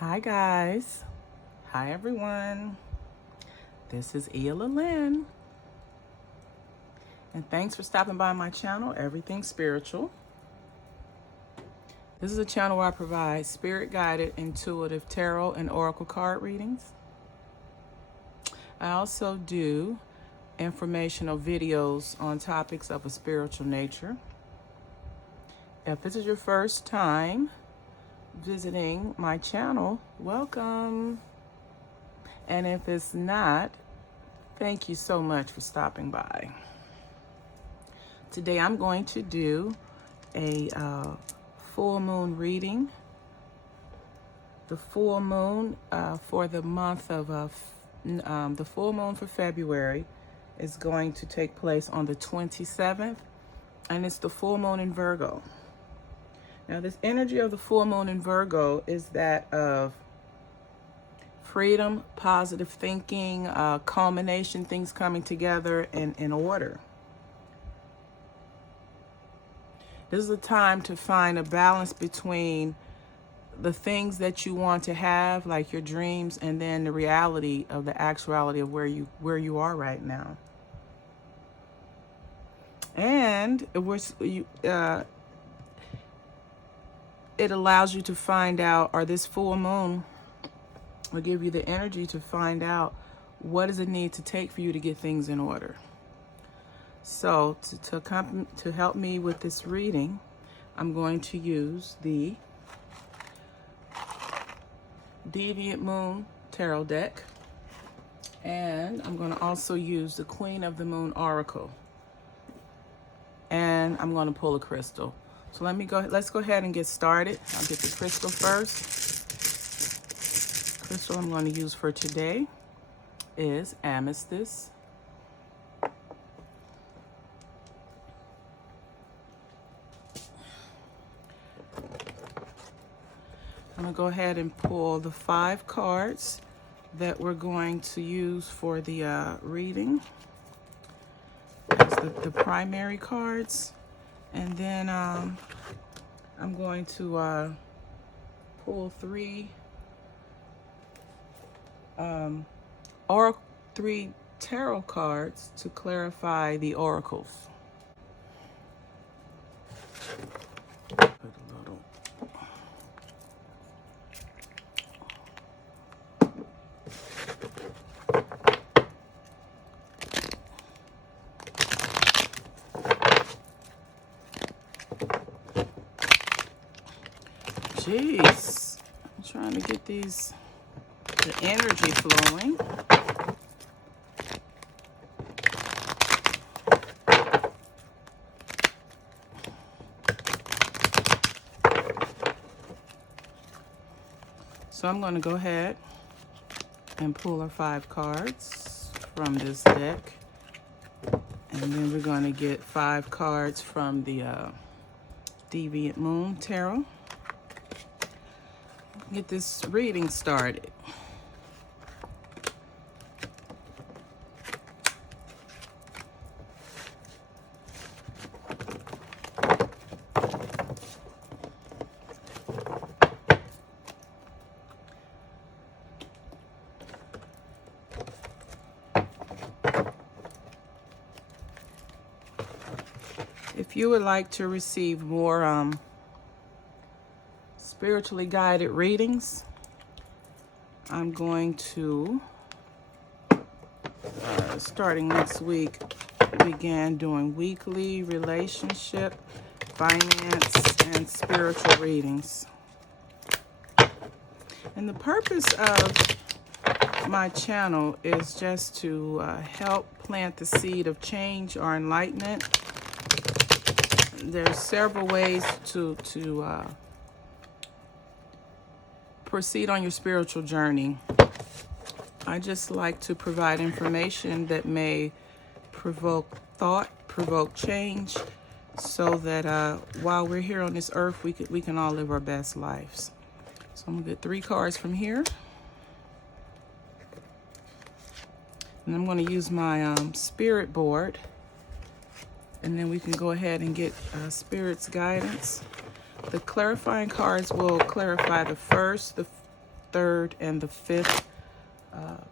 Hi guys. Hi everyone. This is Ela Lynn. And thanks for stopping by my channel, Everything Spiritual. This is a channel where I provide spirit-guided, intuitive tarot and oracle card readings. I also do informational videos on topics of a spiritual nature. If this is your first time visiting my channel, welcome. And if it's not, thank you so much for stopping by. Today I'm going to do a full moon reading. The full moon for the month of the full moon for February is going to take place on the 27th, and it's the full moon in Virgo. Now, this energy of the full moon in Virgo is that of freedom, positive thinking, culmination, things coming together in order. This is a time to find a balance between the things that you want to have, like your dreams, and then the reality of the actuality of where you are right now. And it allows you to find out, or this full moon will give you the energy to find out what does it need to take for you to get things in order. So to help me with this reading, I'm going to use the Deviant Moon Tarot deck, and I'm going to also use the Queen of the Moon Oracle, and I'm going to pull a crystal. So let's go ahead and get started. I'll get the crystal first. The crystal I'm going to use for today is amethyst. I'm going to go ahead and pull the 5 cards that we're going to use for the reading. That's the primary cards. And then I'm going to pull 3 tarot cards to clarify the oracles. Put a little. Jeez, I'm trying to get the energy flowing. So I'm going to go ahead and pull our 5 cards from this deck. And then we're going to get 5 cards from the Deviant Moon Tarot. Get this reading started. If you would like to receive more spiritually guided readings, I'm going to, starting next week, begin doing weekly relationship, finance, and spiritual readings. And the purpose of my channel is just to help plant the seed of change or enlightenment. There's several ways to proceed on your spiritual journey. I just like to provide information that may provoke thought, provoke change, so that while we're here on this earth, we can all live our best lives. So I'm gonna get 3 cards from here, and I'm going to use my spirit board, and then we can go ahead and get Spirit's guidance. The clarifying cards will clarify the 1st, the third and the fifth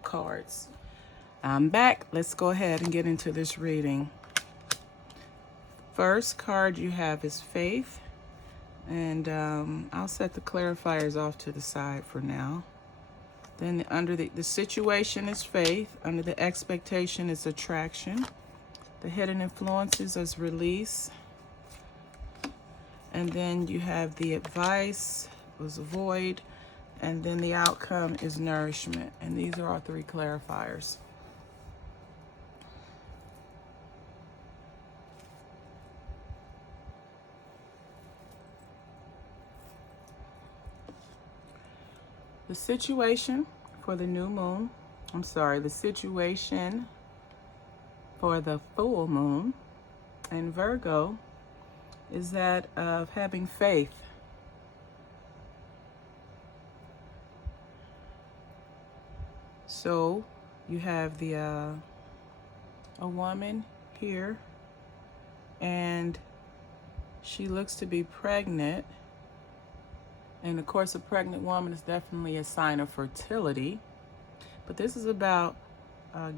cards. I'm back. Let's go ahead and get into this reading. First card you have is Faith. And I'll set the clarifiers off to the side for now. Then under the situation is Faith. Under the expectation is Attraction. The hidden influences is Release. And then you have the Advice was Avoid. And then the outcome is Nourishment. And these are our three clarifiers. The situation for the new moon, the situation for the full moon in Virgo is that of having faith. So you have the a woman here, and she looks to be pregnant. And of course, a pregnant woman is definitely a sign of fertility. But this is about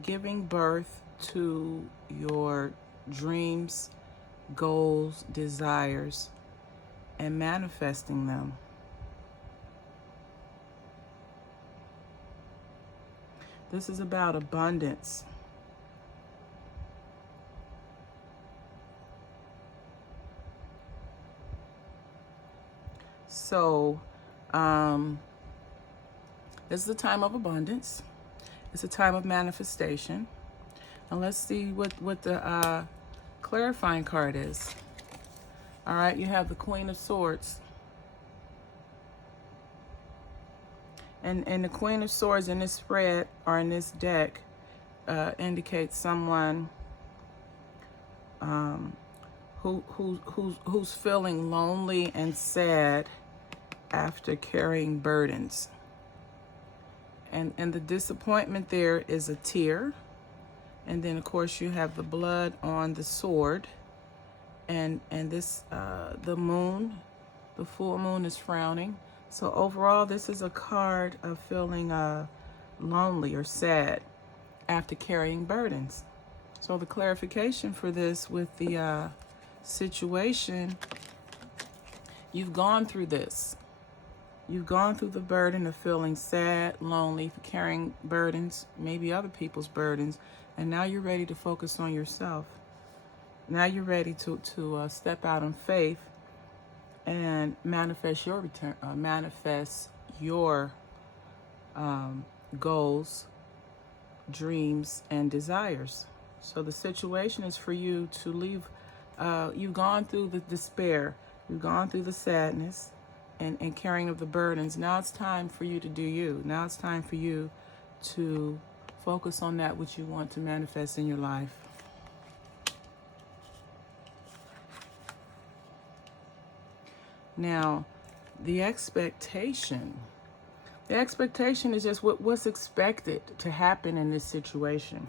giving birth to your dreams, goals, desires, and manifesting them. This is about abundance. So, this is a time of abundance. It's a time of manifestation. And let's see what the clarifying card is. All right, you have the Queen of Swords. And the Queen of Swords in this spread or in this deck indicates someone who's feeling lonely and sad after carrying burdens. And the disappointment there is a tear. And then of course you have the blood on the sword. And this the moon, the full moon is frowning. So overall this is a card of feeling lonely or sad after carrying burdens. So the clarification for this with the situation, you've gone through this. You've gone through the burden of feeling sad, lonely, carrying burdens, maybe other people's burdens, and now you're ready to focus on yourself. Now you're ready to step out in faith and manifest your return, manifest your goals, dreams, and desires. So the situation is for you to leave. You've gone through the despair. You've gone through the sadness and carrying of the burdens. Now it's time for you to do you. Now it's time for you to focus on that which you want to manifest in your life. Now, the expectation is just what's expected to happen in this situation.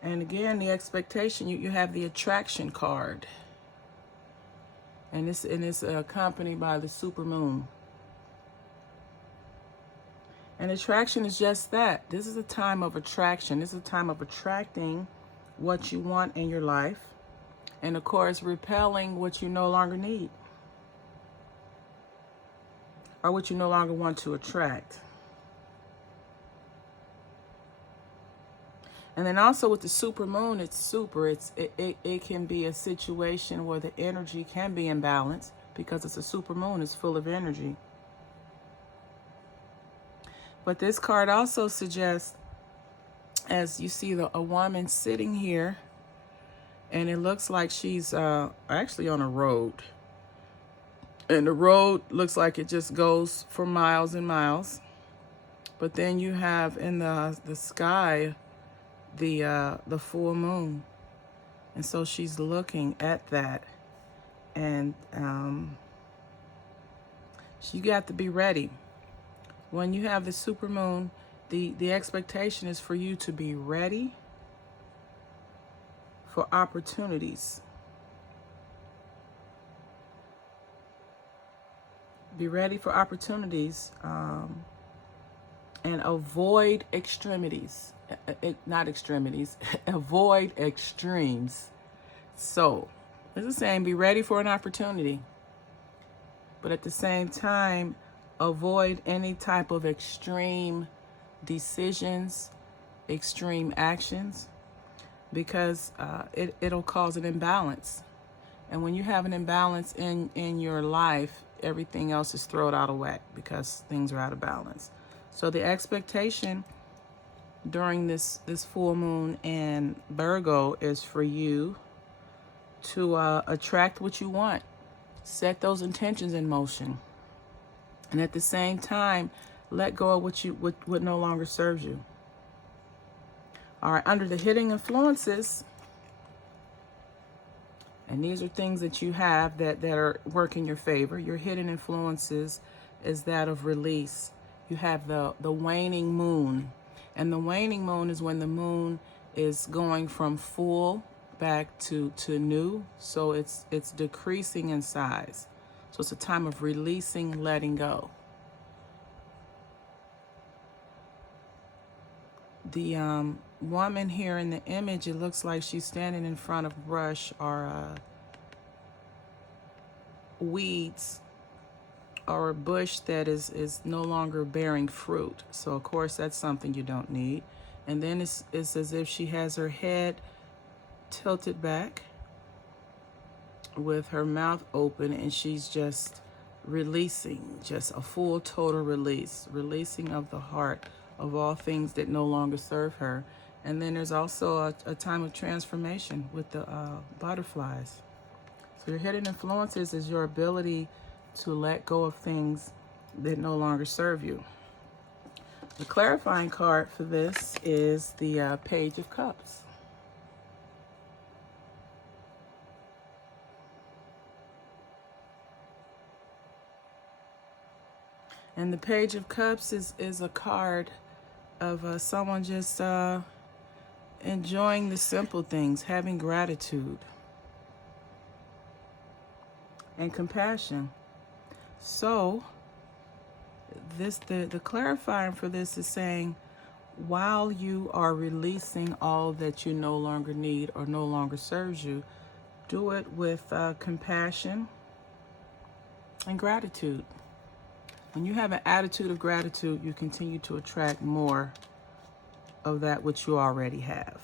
And again, the expectation, you have the Attraction card. And it's accompanied by the supermoon. And attraction is just that. This is a time of attraction. This is a time of attracting what you want in your life. And of course, repelling what you no longer need. Or what you no longer want to attract. And then also with the supermoon, it's super. It can be a situation where the energy can be imbalanced because it's a supermoon. It's full of energy. But this card also suggests, as you see a woman sitting here, and it looks like she's actually on a road. And the road looks like it just goes for miles and miles. But then you have in the sky the full moon, and so she's looking at that, and you got to be ready. When you have the supermoon, the expectation is for you to be ready for opportunities. Be ready for opportunities, and avoid extremities. Not extremities, avoid extremes. So, this is saying be ready for an opportunity, but at the same time, avoid any type of extreme decisions, extreme actions, because it'll cause an imbalance. And when you have an imbalance in your life, everything else is thrown out of whack because things are out of balance. So the expectation during this full moon in Virgo is for you to attract what you want. Set those intentions in motion. And at the same time, let go of what no longer serves you. All right, under the hidden influences, and these are things that you have that are work in your favor. Your hidden influences is that of release. You have the waning moon. And the waning moon is when the moon is going from full back to new. So it's decreasing in size. So it's a time of releasing, letting go. The woman here in the image, it looks like she's standing in front of brush or weeds or a bush that is no longer bearing fruit. So of course that's something you don't need. And then it's as if she has her head tilted back with her mouth open, and she's just releasing, just a full total releasing of the heart of all things that no longer serve her. And then there's also a time of transformation with the butterflies. So your hidden influences is your ability to let go of things that no longer serve you. The clarifying card for this is the Page of Cups. And the Page of Cups is a card of someone just enjoying the simple things, having gratitude and compassion. So the clarifying for this is saying, while you are releasing all that you no longer need or no longer serves you, do it with compassion and gratitude. When you have an attitude of gratitude, you continue to attract more of that which you already have.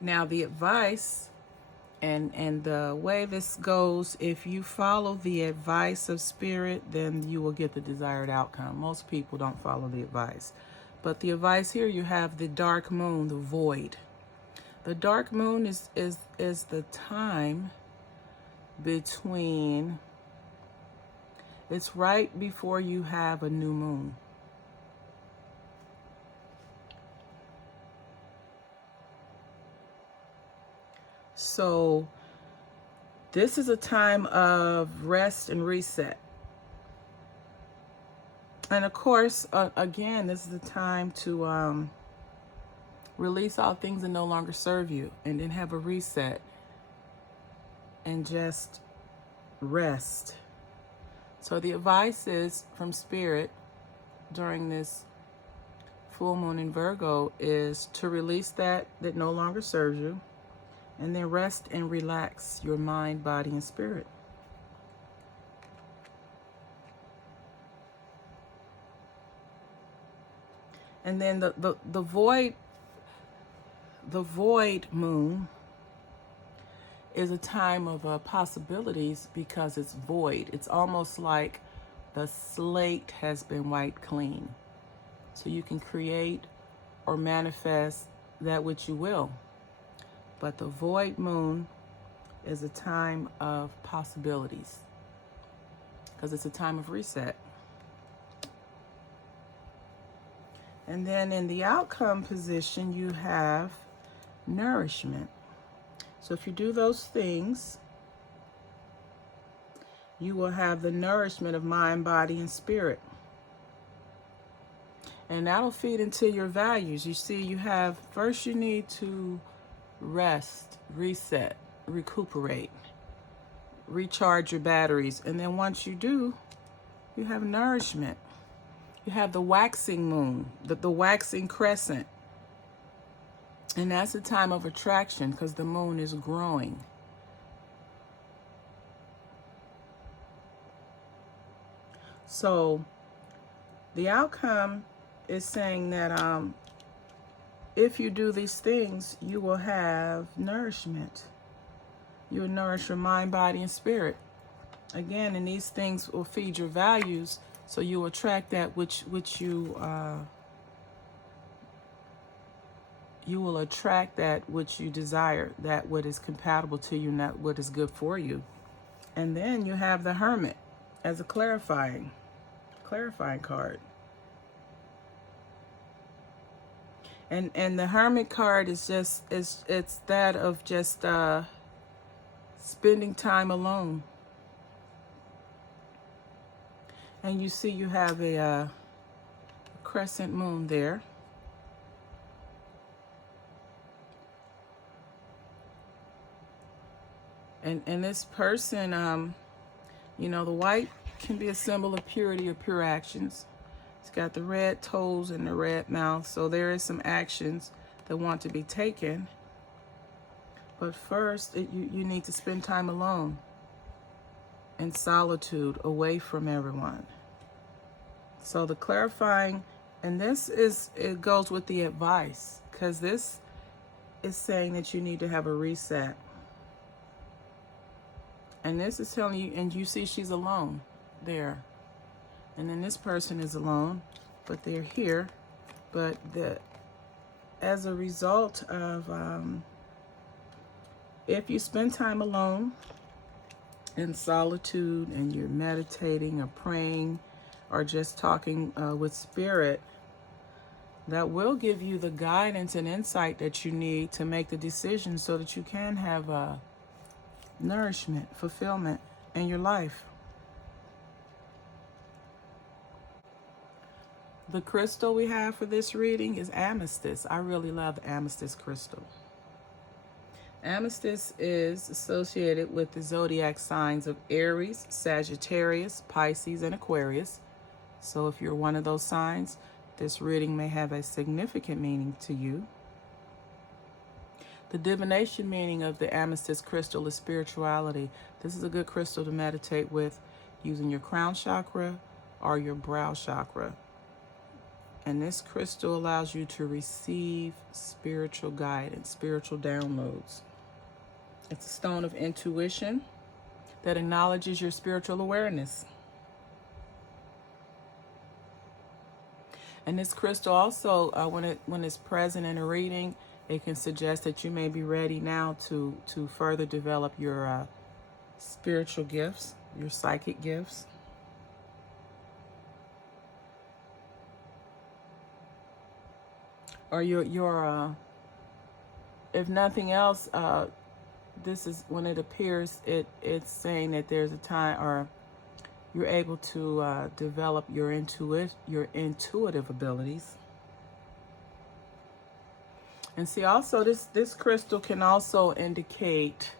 Now, the advice and the way this goes, if you follow the advice of spirit, then you will get the desired outcome. Most people don't follow the advice. But the advice here, you have the dark moon, the void. The dark moon is the time between, it's right before you have a new moon. So this is a time of rest and reset. And of course, again, this is the time to release all things that no longer serve you, and then have a reset and just rest. So the advice is from Spirit during this full moon in Virgo is to release that no longer serves you, and then rest and relax your mind, body, and spirit. And then the void moon is a time of possibilities because it's void. It's almost like the slate has been wiped clean. So you can create or manifest that which you will. But the void moon is a time of possibilities because it's a time of reset. And then in the outcome position, you have nourishment. So if you do those things, you will have the nourishment of mind, body, and spirit. And that'll feed into your values. You see, you have, first you need to rest, reset, recuperate, recharge your batteries. And then once you do, you have nourishment. You have the waxing moon, the waxing crescent. And that's a time of attraction because the moon is growing. So the outcome is saying that if you do these things, you will have nourishment. You will nourish your mind, body, and spirit. Again, and these things will feed your values, so you attract that which you will attract that which you desire, that what is compatible to you, not what is good for you. And then you have the Hermit as a clarifying card. And the Hermit card is just it's that of just spending time alone. And you see you have a crescent moon there. And this person, you know, the white can be a symbol of purity or pure actions. It's got the red toes and the red mouth. So there is some actions that want to be taken. But first, you need to spend time alone, in solitude, away from everyone. So the clarifying, and it goes with the advice, because this is saying that you need to have a reset. And this is telling you, and you see she's alone there. And then this person is alone, but they're here. But as a result of, if you spend time alone in solitude and you're meditating or praying or just talking with spirit, that will give you the guidance and insight that you need to make the decision so that you can have nourishment, fulfillment in your life. The crystal we have for this reading is amethyst. I really love the amethyst crystal. Amethyst is associated with the zodiac signs of Aries, Sagittarius, Pisces, and Aquarius. So if you're one of those signs, this reading may have a significant meaning to you. The divination meaning of the amethyst crystal is spirituality. This is a good crystal to meditate with using your crown chakra or your brow chakra. And this crystal allows you to receive spiritual guidance, spiritual downloads. It's a stone of intuition that acknowledges your spiritual awareness. And this crystal also, when it's present in a reading, it can suggest that you may be ready now to further develop your spiritual gifts, your psychic gifts. Or your if nothing else, this is when it appears, it's saying that there's a time, or you're able to develop your intuitive abilities. And see, also this crystal can also indicate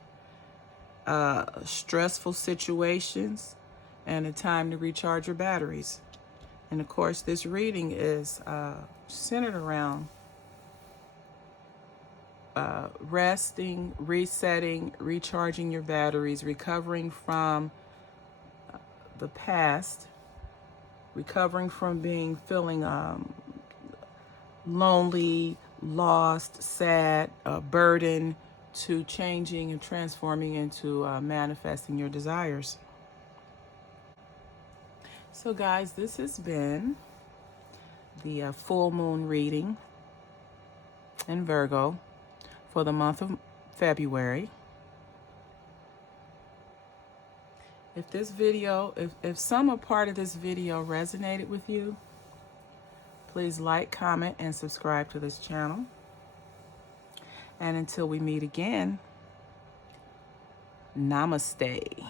stressful situations and a time to recharge your batteries. And of course, this reading is centered around resting, resetting, recharging your batteries, recovering from the past, recovering from feeling lonely, lost, sad, burdened, to changing and transforming into manifesting your desires. So guys, this has been the full moon reading in Virgo for the month of February. If this video, if some part of this video resonated with you, please like, comment, and subscribe to this channel. And until we meet again, namaste.